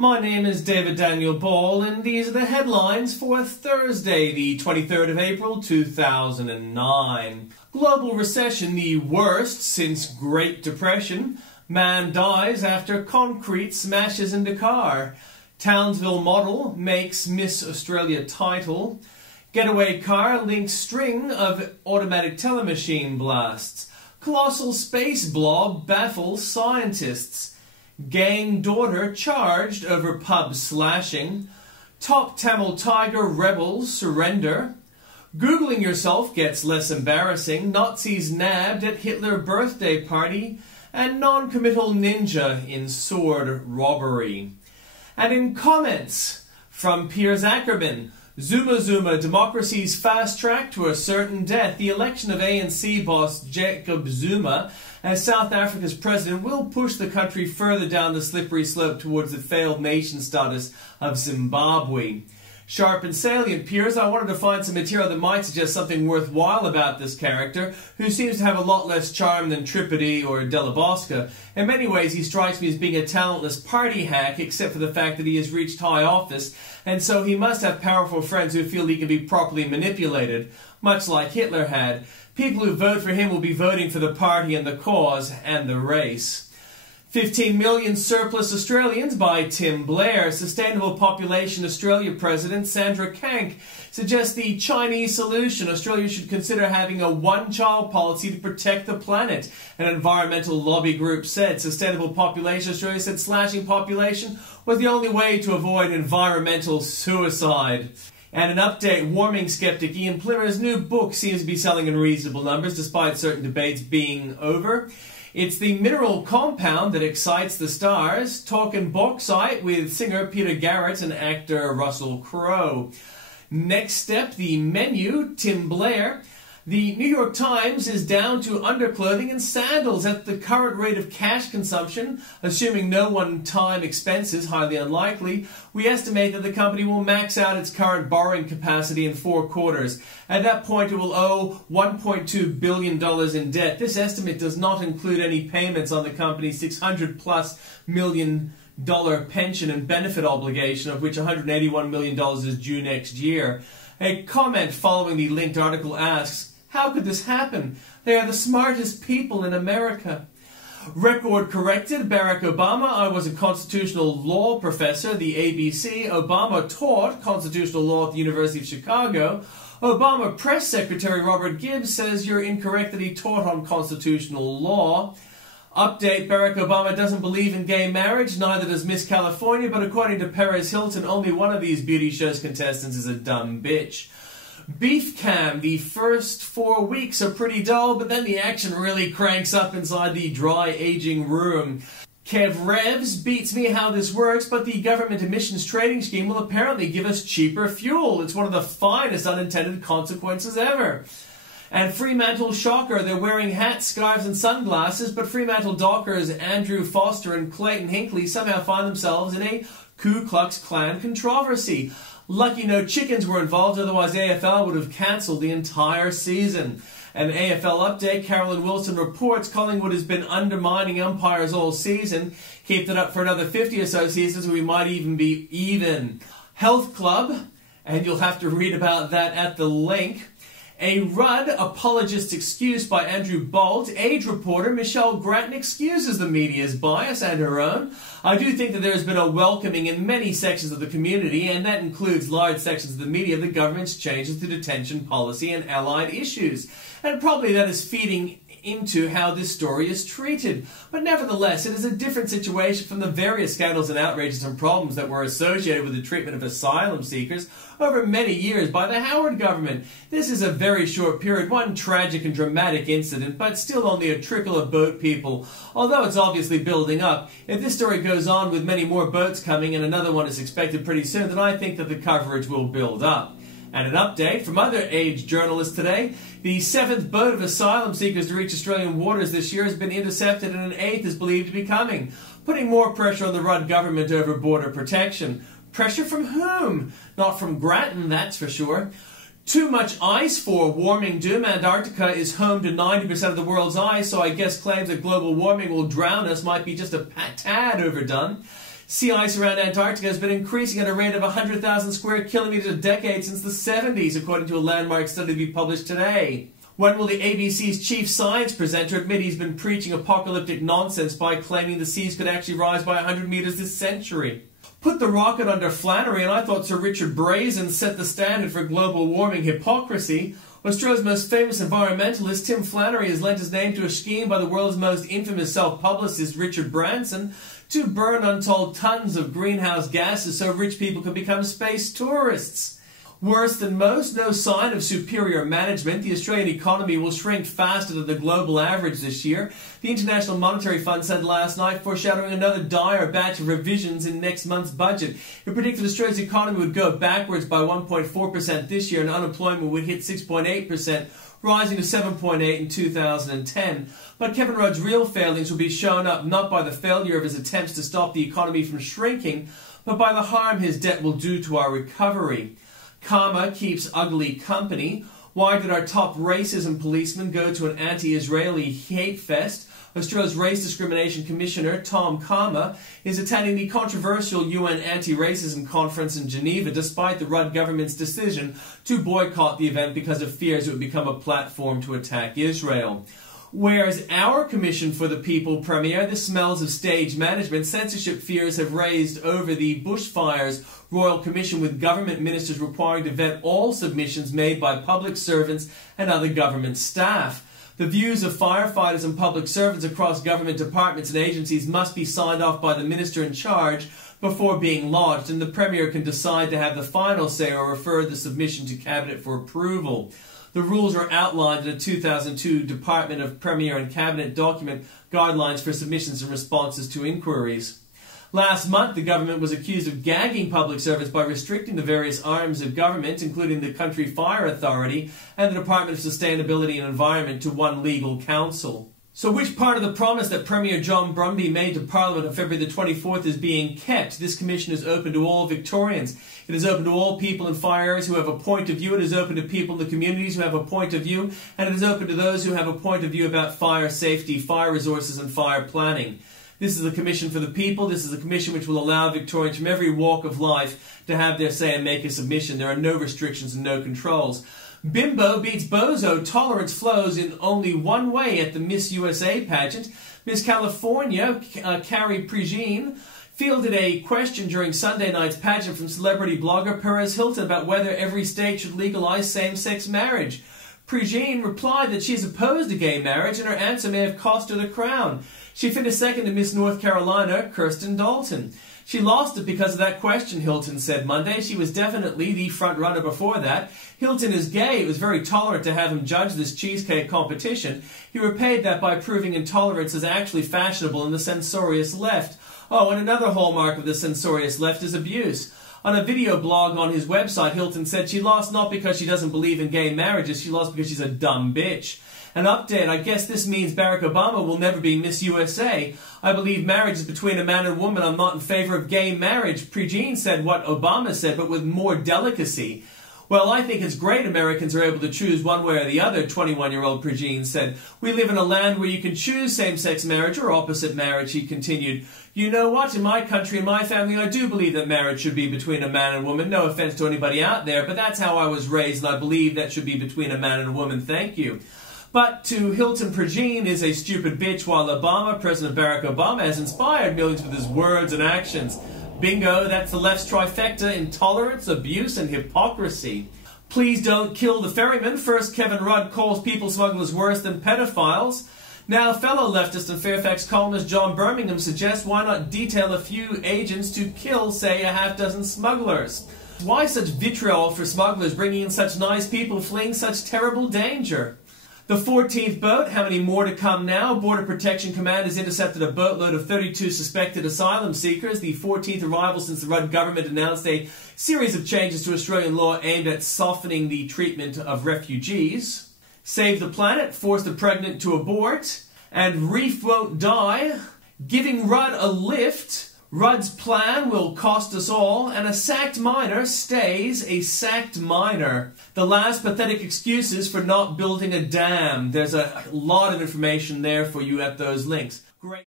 My name is David Daniel Ball, and these are the headlines for Thursday, the 23rd of April, 2009. Global recession, the worst since Great Depression. Man dies after concrete smashes into car. Townsville model makes Miss Australia title. Getaway car links string of automatic telemachine blasts. Colossal space blob baffles scientists. Gang daughter charged over pub slashing. Top Tamil Tiger rebels surrender. Googling yourself gets less embarrassing. Nazis nabbed at Hitler birthday party. And non-committal ninja in sword robbery. And in comments from Piers Akerman, Zuma Zuma, democracy's fast track to a certain death. The election of ANC boss Jacob Zuma as South Africa's president will push the country further down the slippery slope towards the failed nation status of Zimbabwe. Sharp and salient, Piers, I wanted to find some material that might suggest something worthwhile about this character, who seems to have a lot less charm than Tripodi or Della Bosca. In many ways, he strikes me as being a talentless party hack, except for the fact that he has reached high office, and so he must have powerful friends who feel he can be properly manipulated, much like Hitler had. People who vote for him will be voting for the party and the cause and the race. 15 million surplus Australians by Tim Blair. Sustainable Population Australia President Sandra Kank suggests the Chinese solution. Australia should consider having a one-child policy to protect the planet. An environmental lobby group said. Sustainable Population Australia said slashing population was the only way to avoid environmental suicide. And an update, warming skeptic Ian Plimmer's new book seems to be selling in reasonable numbers despite certain debates being over. It's the mineral compound that excites the stars. Talking bauxite with singer Peter Garrett and actor Russell Crowe. Next step, the menu, Tim Blair. The New York Times is down to underclothing and sandals at the current rate of cash consumption, assuming no one-time expenses, highly unlikely. We estimate that the company will max out its current borrowing capacity in 4 quarters. At that point, it will owe $1.2 billion in debt. This estimate does not include any payments on the company's $600+ million pension and benefit obligation, of which $181 million is due next year. A comment following the linked article asks, how could this happen? They are the smartest people in America. Record corrected, Barack Obama. I was a constitutional law professor, the ABC. Obama taught constitutional law at the University of Chicago. Obama press secretary Robert Gibbs says you're incorrect that he taught on constitutional law. Update, Barack Obama doesn't believe in gay marriage, neither does Miss California, but according to Perez Hilton, only one of these beauty show's contestants is a dumb bitch. Beef Cam, the first 4 weeks are pretty dull, but then the action really cranks up inside the dry aging room. Kev Revs beats me how this works, but the government emissions trading scheme will apparently give us cheaper fuel. It's one of the finest unintended consequences ever. And Fremantle shocker, they're wearing hats, scarves and sunglasses, but Fremantle dockers Andrew Foster and Clayton Hinckley somehow find themselves in a Ku Klux Klan controversy. Lucky no chickens were involved, otherwise AFL would have cancelled the entire season. An AFL update, Carolyn Wilson reports Collingwood has been undermining umpires all season. Keep it up for another 50 or so seasons, we might even be even. Health Club, and you'll have to read about that at the link. A Rudd apologist excuse by Andrew Bolt. Age reporter Michelle Grattan excuses the media's bias and her own. I do think that there has been a welcoming in many sections of the community, and that includes large sections of the media, the government's changes to detention policy and allied issues. And probably that is feeding into how this story is treated. But nevertheless, it is a different situation from the various scandals and outrages and problems that were associated with the treatment of asylum seekers over many years by the Howard government. This is a very short period, one tragic and dramatic incident, but still only a trickle of boat people. Although it's obviously building up, if this story goes on with many more boats coming and another one is expected pretty soon, then I think that the coverage will build up. And an update from other Age journalists today. The 7th boat of asylum seekers to reach Australian waters this year has been intercepted and an 8th is believed to be coming, putting more pressure on the Rudd government over border protection. Pressure from whom? Not from Grattan, that's for sure. Too much ice for warming doom. Antarctica is home to 90% of the world's ice, so I guess claims that global warming will drown us might be just a tad overdone. Sea ice around Antarctica has been increasing at a rate of 100,000 square kilometres a decade since the 70s, according to a landmark study to be published today. When will the ABC's chief science presenter admit he's been preaching apocalyptic nonsense by claiming the seas could actually rise by 100 metres this century? Put the rocket under Flannery, and I thought Sir Richard Brazen set the standard for global warming hypocrisy. Australia's most famous environmentalist, Tim Flannery, has lent his name to a scheme by the world's most infamous self-publicist, Richard Branson, to burn untold tons of greenhouse gases so rich people could become space tourists. Worse than most, no sign of superior management. The Australian economy will shrink faster than the global average this year. The International Monetary Fund said last night, foreshadowing another dire batch of revisions in next month's budget. It predicted Australia's economy would go backwards by 1.4% this year and unemployment would hit 6.8%, rising to 7.8% in 2010. But Kevin Rudd's real failings will be shown up not by the failure of his attempts to stop the economy from shrinking, but by the harm his debt will do to our recovery. Karma keeps ugly company. Why did our top racism policeman go to an anti-Israeli hate fest? Australia's Race Discrimination Commissioner, Tom Karma, is attending the controversial UN anti-racism conference in Geneva despite the Rudd government's decision to boycott the event because of fears it would become a platform to attack Israel. Whereas our Commission for the People premiere, the smells of stage management, censorship fears have raised over the bushfires Royal Commission, with government ministers requiring to vet all submissions made by public servants and other government staff. The views of firefighters and public servants across government departments and agencies must be signed off by the minister in charge before being lodged, and the Premier can decide to have the final say or refer the submission to Cabinet for approval. The rules are outlined in a 2002 Department of Premier and Cabinet document, Guidelines for Submissions and Responses to Inquiries. Last month, the government was accused of gagging public servants by restricting the various arms of government, including the Country Fire Authority and the Department of Sustainability and Environment, to one legal counsel. So which part of the promise that Premier John Brumby made to Parliament on February the 24th is being kept? This commission is open to all Victorians. It is open to all people in fire areas who have a point of view. It is open to people in the communities who have a point of view. And it is open to those who have a point of view about fire safety, fire resources and fire planning. This is a commission for the people. This is a commission which will allow Victorians from every walk of life to have their say and make a submission. There are no restrictions and no controls. Bimbo beats bozo. Tolerance flows in only one way at the Miss USA pageant. Miss California, Carrie Prejean, fielded a question during Sunday night's pageant from celebrity blogger Piers Hilton about whether every state should legalize same-sex marriage. Prejean replied that she is opposed to gay marriage, and her answer may have cost her the crown. She finished second to Miss North Carolina, Kirsten Dalton. She lost it because of that question, Hilton said Monday. She was definitely the front runner before that. Hilton is gay. It was very tolerant to have him judge this cheesecake competition. He repaid that by proving intolerance is actually fashionable in the censorious left. Oh, and another hallmark of the censorious left is abuse. On a video blog on his website, Hilton said she lost not because she doesn't believe in gay marriages, she lost because she's a dumb bitch. An update, I guess this means Barack Obama will never be Miss USA. I believe marriage is between a man and a woman. I'm not in favor of gay marriage. Prejean said what Obama said, but with more delicacy. Well, I think it's great Americans are able to choose one way or the other, 21-year-old Prejean said. We live in a land where you can choose same-sex marriage or opposite marriage, he continued. You know what? In my country, in my family, I do believe that marriage should be between a man and a woman. No offense to anybody out there, but that's how I was raised, and I believe that should be between a man and a woman. Thank you. But to Hilton, Prejean is a stupid bitch, while Obama, President Barack Obama, has inspired millions with his words and actions. Bingo, that's the left's trifecta: intolerance, abuse, and hypocrisy. Please don't kill the ferryman. First, Kevin Rudd calls people smugglers worse than pedophiles. Now, fellow leftist and Fairfax columnist John Birmingham suggests why not detail a few agents to kill, say, a half-dozen smugglers. Why such vitriol for smugglers bringing in such nice people fleeing such terrible danger? The 14th boat, how many more to come now? Border Protection Command has intercepted a boatload of 32 suspected asylum seekers, the 14th arrival since the Rudd government announced a series of changes to Australian law aimed at softening the treatment of refugees. Save the planet, force the pregnant to abort, and reef won't die. Giving Rudd a lift. Rudd's plan will cost us all, and a sacked miner stays a sacked miner. The last pathetic excuses for not building a dam. There's a lot of information there for you at those links.